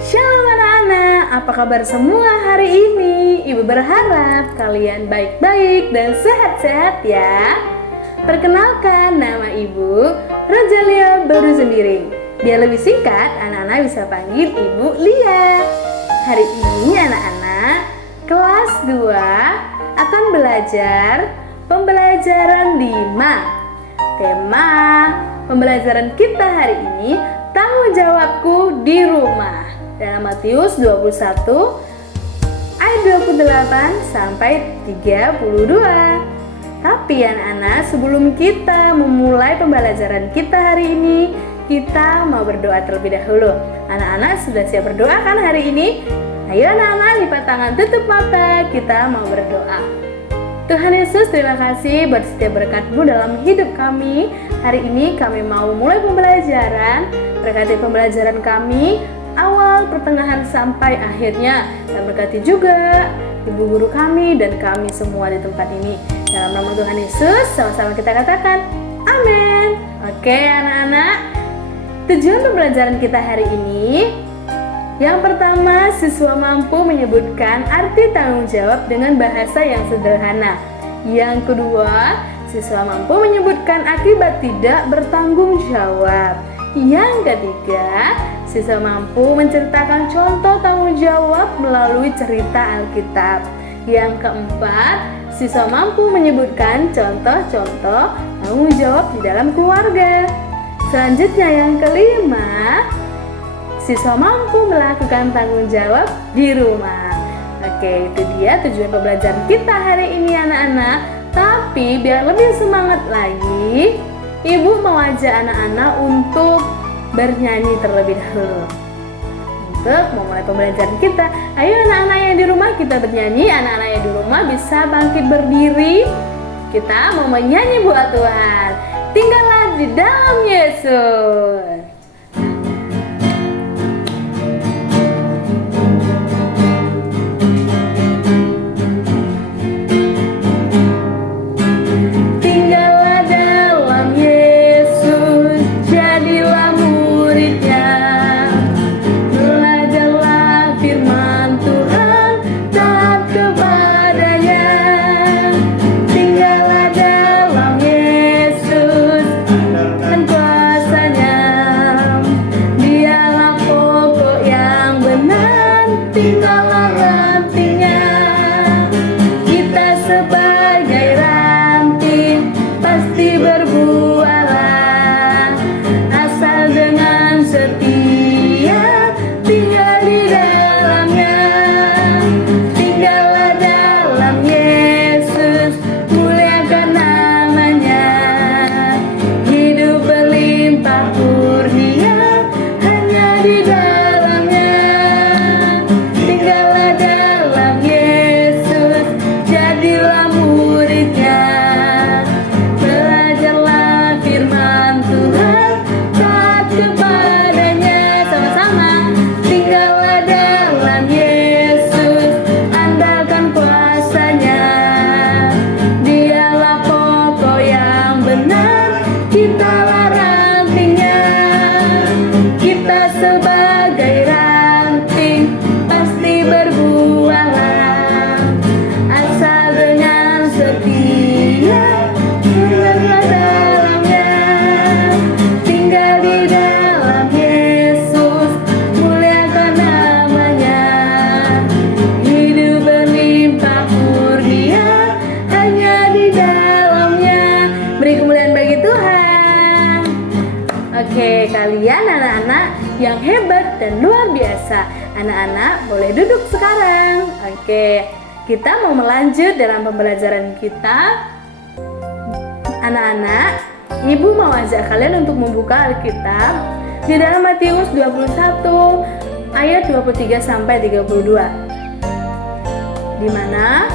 Shalom anak-anak, apa kabar semua hari ini? Ibu berharap kalian baik-baik dan sehat-sehat ya. Perkenalkan, nama Ibu Rojalia Baru Sembiring. Biar lebih singkat, anak-anak bisa panggil Ibu Lia. Hari ini anak-anak kelas 2 akan belajar pembelajaran 5. Tema pembelajaran kita hari ini, tanggung jawabku di rumah. Dalam Matius 21 ayat 28 sampai 32. Tapi anak-anak, sebelum kita memulai pembelajaran kita hari ini, kita mau berdoa terlebih dahulu. Anak-anak sudah siap berdoa kan hari ini? Ayo anak-anak, lipat tangan, tutup mata, kita mau berdoa. Tuhan Yesus, terima kasih buat setiap berkat-Mu dalam hidup kami. Hari ini kami mau mulai pembelajaran. Berkati pembelajaran kami, awal, pertengahan, sampai akhirnya. Dan berkati juga ibu guru kami dan kami semua di tempat ini. Dalam nama Tuhan Yesus, sama-sama kita katakan, amin. Oke anak-anak, tujuan pembelajaran kita hari ini, yang pertama, siswa mampu menyebutkan arti tanggung jawab dengan bahasa yang sederhana. Yang kedua, siswa mampu menyebutkan akibat tidak bertanggung jawab. Yang ketiga, siswa mampu menceritakan contoh tanggung jawab melalui cerita Alkitab. Yang keempat, siswa mampu menyebutkan contoh-contoh tanggung jawab di dalam keluarga. Selanjutnya yang kelima, siswa mampu melakukan tanggung jawab di rumah. Oke, itu dia tujuan pembelajaran kita hari ini anak-anak. Tapi biar lebih semangat lagi, Ibu mau ajak anak-anak untuk bernyanyi terlebih dahulu. Untuk memulai pembelajaran kita, ayo anak-anak yang di rumah kita bernyanyi. Anak-anak yang di rumah bisa bangkit berdiri. Kita mau menyanyi buat Tuhan. Tinggallah di dalam Yesus. Kalian anak-anak yang hebat dan luar biasa. Anak-anak boleh duduk sekarang. Oke, kita mau melanjut dalam pembelajaran kita. Anak-anak, Ibu mau ajak kalian untuk membuka Alkitab di dalam Matius 21 ayat 23 sampai 32. Di mana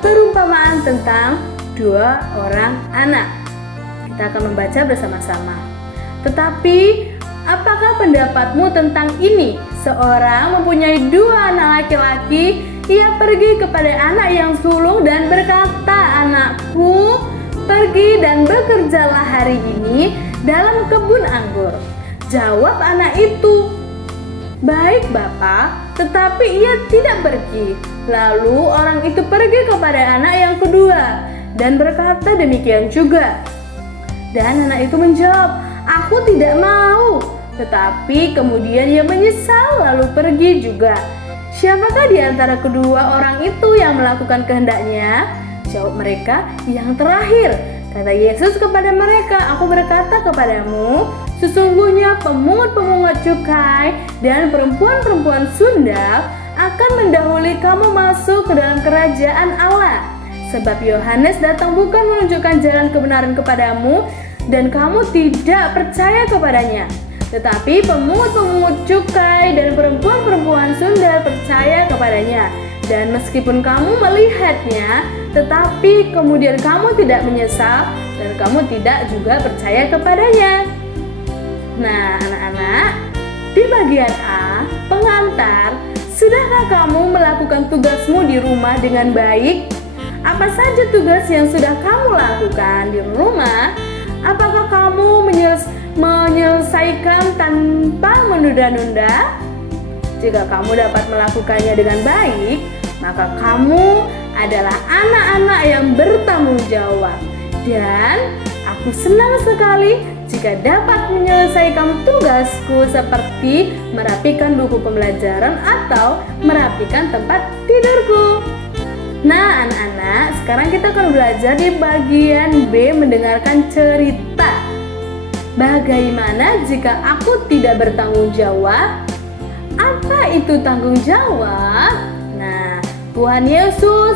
perumpamaan tentang dua orang anak. Kita akan membaca bersama-sama. Tetapi, apakah pendapatmu tentang ini? Seorang mempunyai dua anak laki-laki. Ia pergi kepada anak yang sulung dan berkata, "Anakku, pergi dan bekerjalah hari ini dalam kebun anggur." Jawab anak itu, "Baik, Bapak," tetapi ia tidak pergi. Lalu orang itu pergi kepada anak yang kedua dan berkata demikian juga. Dan anak itu menjawab, "Aku tidak mau." Tetapi kemudian ia menyesal lalu pergi juga. "Siapakah di antara kedua orang itu yang melakukan kehendaknya?" Jawab mereka, "Yang terakhir." Kata Yesus kepada mereka, "Aku berkata kepadamu, sesungguhnya pemungut-pemungut cukai dan perempuan-perempuan sundal akan mendahului kamu masuk ke dalam kerajaan Allah. Sebab Yohanes datang bukan menunjukkan jalan kebenaran kepadamu, dan kamu tidak percaya kepadanya. Tetapi pemungut-pemungut cukai dan perempuan-perempuan sundal percaya kepadanya. Dan meskipun kamu melihatnya, tetapi kemudian kamu tidak menyesal dan kamu tidak juga percaya kepadanya." Nah, anak-anak, di bagian A, pengantar, sudahkah kamu melakukan tugasmu di rumah dengan baik? Apa saja tugas yang sudah kamu lakukan di rumah? Apakah kamu menyelesaikan tanpa menunda-nunda? Jika kamu dapat melakukannya dengan baik, maka kamu adalah anak-anak yang bertanggung jawab. Dan aku senang sekali jika dapat menyelesaikan tugasku seperti merapikan buku pembelajaran atau merapikan tempat tidurku. Nah, anak-anak, sekarang kita akan belajar di bagian B, mendengarkan cerita. Bagaimana jika aku tidak bertanggung jawab? Apa itu tanggung jawab? Nah, Tuhan Yesus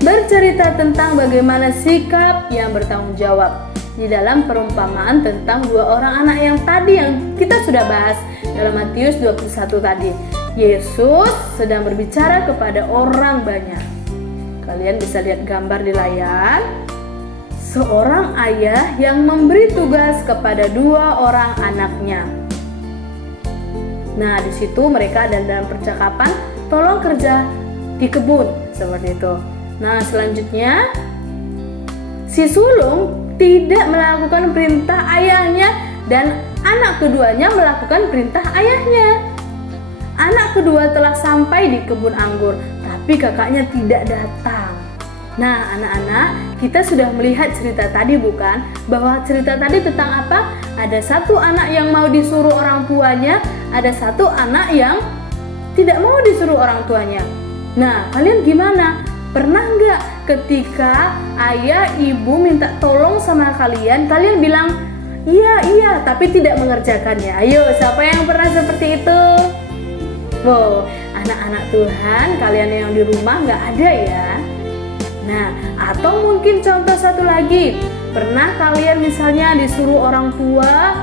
bercerita tentang bagaimana sikap yang bertanggung jawab di dalam perumpamaan tentang dua orang anak yang tadi yang kita sudah bahas dalam Matius 21 tadi. Yesus sedang berbicara kepada orang banyak. Kalian bisa lihat gambar di layar. Seorang ayah yang memberi tugas kepada dua orang anaknya. Nah, di situ mereka ada dalam percakapan, "Tolong kerja di kebun," seperti itu. Nah, selanjutnya si sulung tidak melakukan perintah ayahnya dan anak keduanya melakukan perintah ayahnya. Anak kedua telah sampai di kebun anggur, tapi kakaknya tidak datang. Nah, anak-anak, kita sudah melihat cerita tadi bukan? Bahwa cerita tadi tentang apa? Ada satu anak yang mau disuruh orang tuanya, ada satu anak yang tidak mau disuruh orang tuanya. Nah, kalian gimana? Pernah nggak ketika ayah ibu minta tolong sama kalian, kalian bilang, iya, tapi tidak mengerjakannya? Ayo, siapa yang pernah seperti itu? Wow, anak-anak Tuhan, kalian yang di rumah nggak ada ya? Nah, atau mungkin contoh satu lagi, pernah kalian misalnya disuruh orang tua,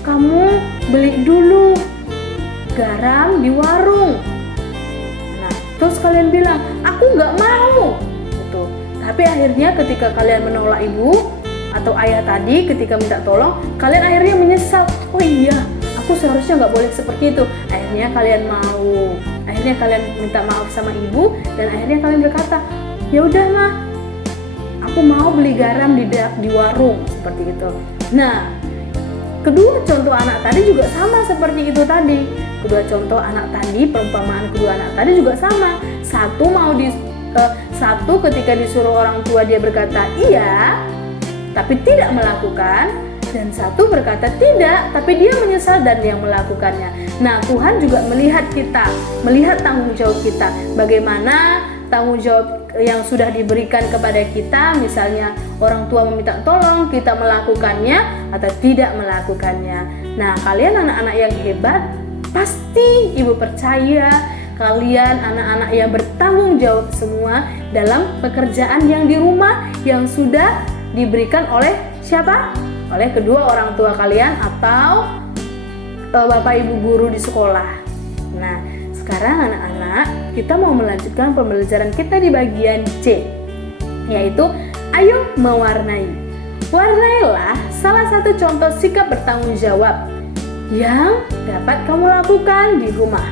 kamu beli dulu garam di warung. Nah, terus kalian bilang, aku nggak mau. Gitu. Tapi akhirnya ketika kalian menolak ibu atau ayah tadi ketika minta tolong, kalian akhirnya menyesal. Oh iya, aku seharusnya nggak boleh seperti itu. Akhirnya kalian mau. Akhirnya kalian minta maaf sama ibu dan akhirnya kalian berkata, ya udah mah, aku mau beli garam di warung, seperti itu. Nah, kedua contoh anak tadi juga sama seperti itu tadi. Kedua contoh anak tadi, perumpamaan kedua anak tadi juga sama. Satu ketika disuruh orang tua dia berkata iya, tapi tidak melakukan. Dan satu berkata tidak, tapi dia menyesal dan yang melakukannya. Nah, Tuhan juga melihat kita, melihat tanggung jawab kita. Bagaimana tanggung jawab yang sudah diberikan kepada kita, misalnya orang tua meminta tolong, kita melakukannya atau tidak melakukannya. Nah, kalian anak-anak yang hebat, pasti ibu percaya kalian anak-anak yang bertanggung jawab semua dalam pekerjaan yang di rumah yang sudah diberikan oleh siapa? Oleh kedua orang tua kalian atau bapak ibu guru di sekolah. Nah, sekarang anak-anak, kita mau melanjutkan pembelajaran kita di bagian C, yaitu ayo mewarnai. Warnailah salah satu contoh sikap bertanggung jawab yang dapat kamu lakukan di rumah.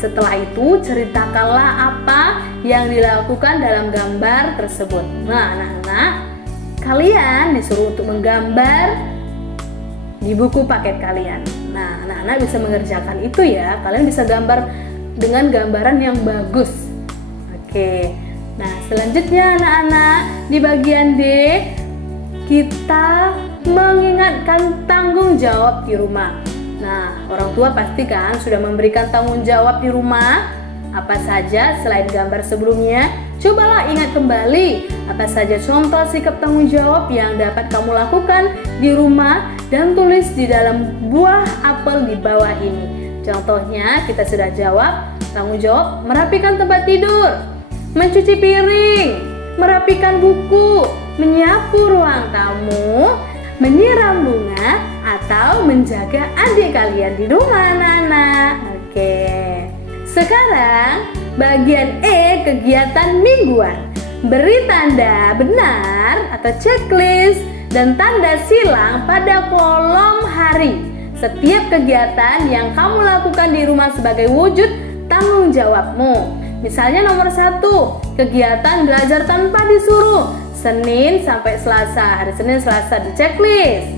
Setelah itu, ceritakanlah apa yang dilakukan dalam gambar tersebut. Nah, anak-anak, kalian disuruh untuk menggambar di buku paket kalian. Nah, anak-anak, anak-anak bisa mengerjakan itu ya. Kalian bisa gambar dengan gambaran yang bagus. Oke. Nah, selanjutnya anak-anak di bagian D, kita mengingatkan tanggung jawab di rumah. Nah, orang tua pasti kan sudah memberikan tanggung jawab di rumah. Apa saja selain gambar sebelumnya? Cobalah ingat kembali apa saja contoh sikap tanggung jawab yang dapat kamu lakukan di rumah dan tulis di dalam buah apel di bawah ini. Contohnya kita sudah jawab, tanggung jawab merapikan tempat tidur, mencuci piring, merapikan buku, menyapu ruang tamu, menyiram bunga, atau menjaga adik kalian di rumah anak-anak. Oke. Sekarang bagian E, kegiatan mingguan. Beri tanda benar atau checklist dan tanda silang pada kolom hari. Setiap kegiatan yang kamu lakukan di rumah sebagai wujud tanggung jawabmu. Misalnya nomor 1, kegiatan belajar tanpa disuruh. Senin sampai Selasa, hari Senin Selasa di checklist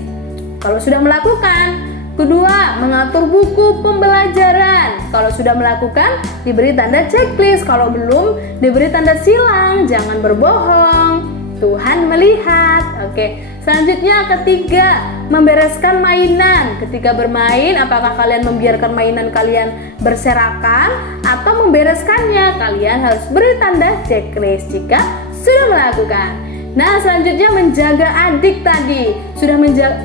kalau sudah melakukan. Kedua, mengatur buku pembelajaran. Kalau sudah melakukan, diberi tanda checklist. Kalau belum, diberi tanda silang. Jangan berbohong, Tuhan melihat. Oke, selanjutnya ketiga, membereskan mainan. Ketika bermain, apakah kalian membiarkan mainan kalian berserakan atau membereskannya? Kalian harus beri tanda checklist jika sudah melakukan. Nah, selanjutnya menjaga adik tadi.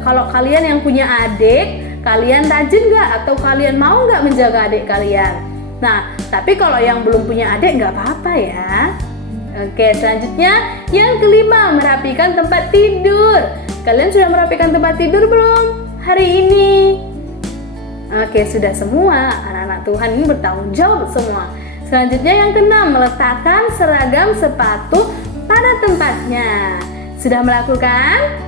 Kalau kalian yang punya adik, kalian rajin nggak atau kalian mau nggak menjaga adik kalian? Nah, tapi kalau yang belum punya adik nggak apa-apa ya. Oke, selanjutnya yang kelima, merapikan tempat tidur. Kalian sudah merapikan tempat tidur belum hari ini? Oke, sudah semua. Anak-anak Tuhan ini bertanggung jawab semua. Selanjutnya yang keenam, meletakkan seragam sepatu pada tempatnya. Sudah melakukan?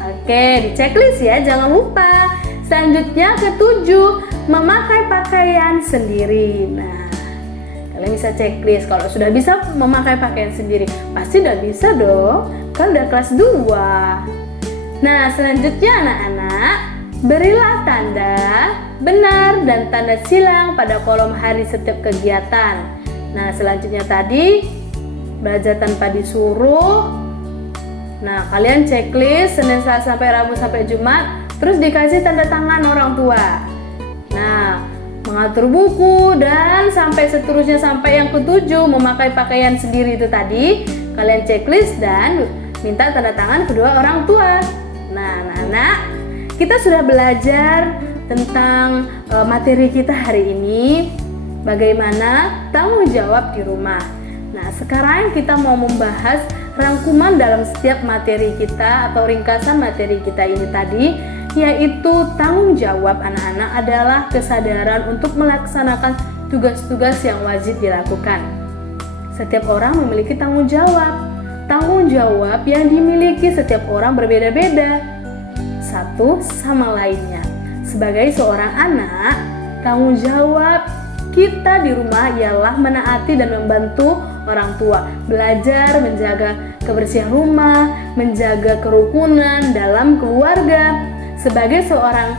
Oke, di checklist ya, jangan lupa. Selanjutnya ketujuh, memakai pakaian sendiri. Nah, kalian bisa checklist. Kalau sudah bisa memakai pakaian sendiri, pasti udah bisa dong, kan udah kelas 2. Nah, selanjutnya anak-anak, berilah tanda benar dan tanda silang pada kolom hari setiap kegiatan. Nah, selanjutnya tadi belajar tanpa disuruh. Nah, kalian checklist Senin, Selasa sampai Rabu sampai Jumat, terus dikasih tanda tangan orang tua. Nah, mengatur buku dan sampai seterusnya sampai yang ketujuh, memakai pakaian sendiri itu tadi, kalian checklist dan minta tanda tangan kedua orang tua. Nah, anak-anak, kita sudah belajar tentang materi kita hari ini, bagaimana tanggung jawab di rumah. Nah, sekarang kita mau membahas rangkuman dalam setiap materi kita atau ringkasan materi kita ini tadi, yaitu tanggung jawab anak-anak adalah kesadaran untuk melaksanakan tugas-tugas yang wajib dilakukan. Setiap orang memiliki tanggung jawab. Tanggung jawab yang dimiliki setiap orang berbeda-beda satu sama lainnya. Sebagai seorang anak, tanggung jawab kita di rumah ialah menaati dan membantu orang tua, belajar menjaga kebersihan rumah, menjaga kerukunan dalam keluarga. Sebagai seorang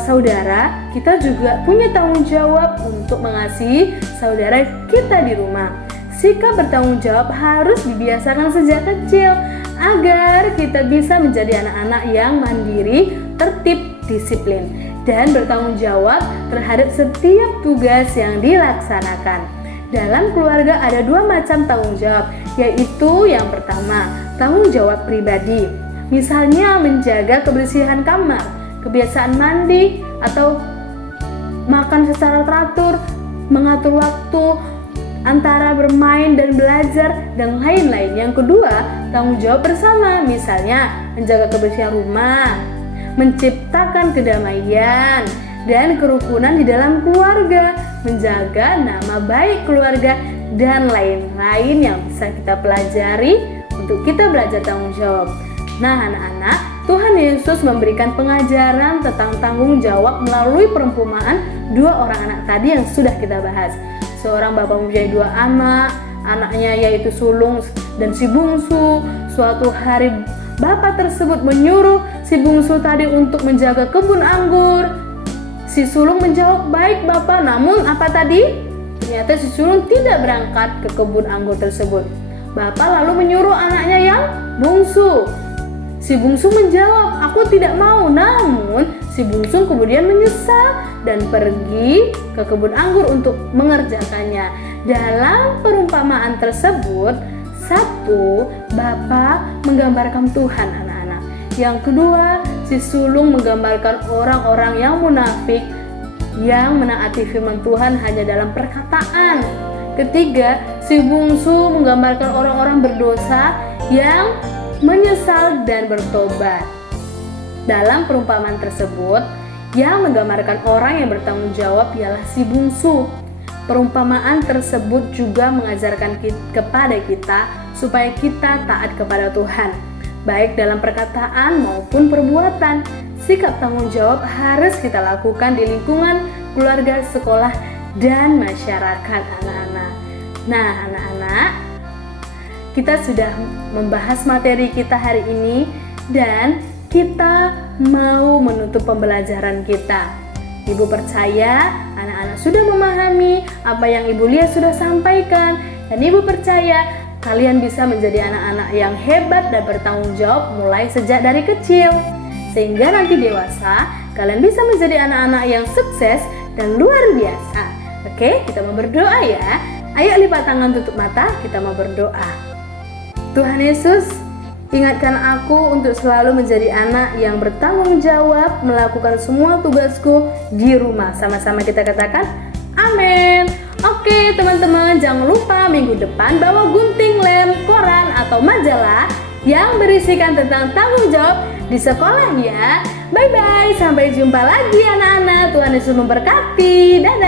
saudara, kita juga punya tanggung jawab untuk mengasihi saudara kita di rumah. Sikap bertanggung jawab harus dibiasakan sejak kecil agar kita bisa menjadi anak-anak yang mandiri, tertib, disiplin, dan bertanggung jawab terhadap setiap tugas yang dilaksanakan. Dalam keluarga ada 2 macam tanggung jawab, yaitu yang pertama, tanggung jawab pribadi. Misalnya menjaga kebersihan kamar, kebiasaan mandi, atau makan secara teratur, mengatur waktu antara bermain dan belajar, dan lain-lain. Yang kedua, tanggung jawab bersama, misalnya menjaga kebersihan rumah, menciptakan kedamaian dan kerukunan di dalam keluarga, menjaga nama baik keluarga, dan lain-lain yang bisa kita pelajari untuk kita belajar tanggung jawab. Nah, anak-anak, Tuhan Yesus memberikan pengajaran tentang tanggung jawab melalui perumpamaan 2 orang anak tadi yang sudah kita bahas. Seorang bapak mempunyai 2 anak, anaknya yaitu sulung dan si bungsu. Suatu hari bapak tersebut menyuruh si bungsu tadi untuk menjaga kebun anggur. Si sulung menjawab, "Baik Bapak, namun apa tadi?" Ternyata si sulung tidak berangkat ke kebun anggur tersebut. Bapak lalu menyuruh anaknya yang bungsu. Si bungsu menjawab, "Aku tidak mau." Namun si bungsu kemudian menyesal dan pergi ke kebun anggur untuk mengerjakannya. Dalam perumpamaan tersebut, satu, Bapak menggambarkan Tuhan anak-anak. Yang kedua, si sulung menggambarkan orang-orang yang munafik yang menaati firman Tuhan hanya dalam perkataan. Ketiga, si bungsu menggambarkan orang-orang berdosa yang menyesal dan bertobat. Dalam perumpamaan tersebut, yang menggambarkan orang yang bertanggung jawab ialah si bungsu. Perumpamaan tersebut juga mengajarkan kepada kita supaya kita taat kepada Tuhan, baik dalam perkataan maupun perbuatan. Sikap tanggung jawab harus kita lakukan di lingkungan keluarga, sekolah, dan masyarakat anak-anak. Nah, anak-anak, kita sudah membahas materi kita hari ini dan kita mau menutup pembelajaran kita. Ibu percaya anak-anak sudah memahami apa yang Ibu Lia sudah sampaikan, dan Ibu percaya kalian bisa menjadi anak-anak yang hebat dan bertanggung jawab mulai sejak dari kecil. Sehingga nanti dewasa, kalian bisa menjadi anak-anak yang sukses dan luar biasa. Oke, kita mau berdoa ya. Ayo lipat tangan, tutup mata, kita mau berdoa. Tuhan Yesus, ingatkan aku untuk selalu menjadi anak yang bertanggung jawab, melakukan semua tugasku di rumah. Sama-sama kita katakan, amin. Oke teman-teman, jangan lupa minggu depan bawa gunting, lem, koran, atau majalah yang berisikan tentang tanggung jawab di sekolah ya. Bye-bye, sampai jumpa lagi anak-anak. Tuhan Yesus memberkati. Dadah.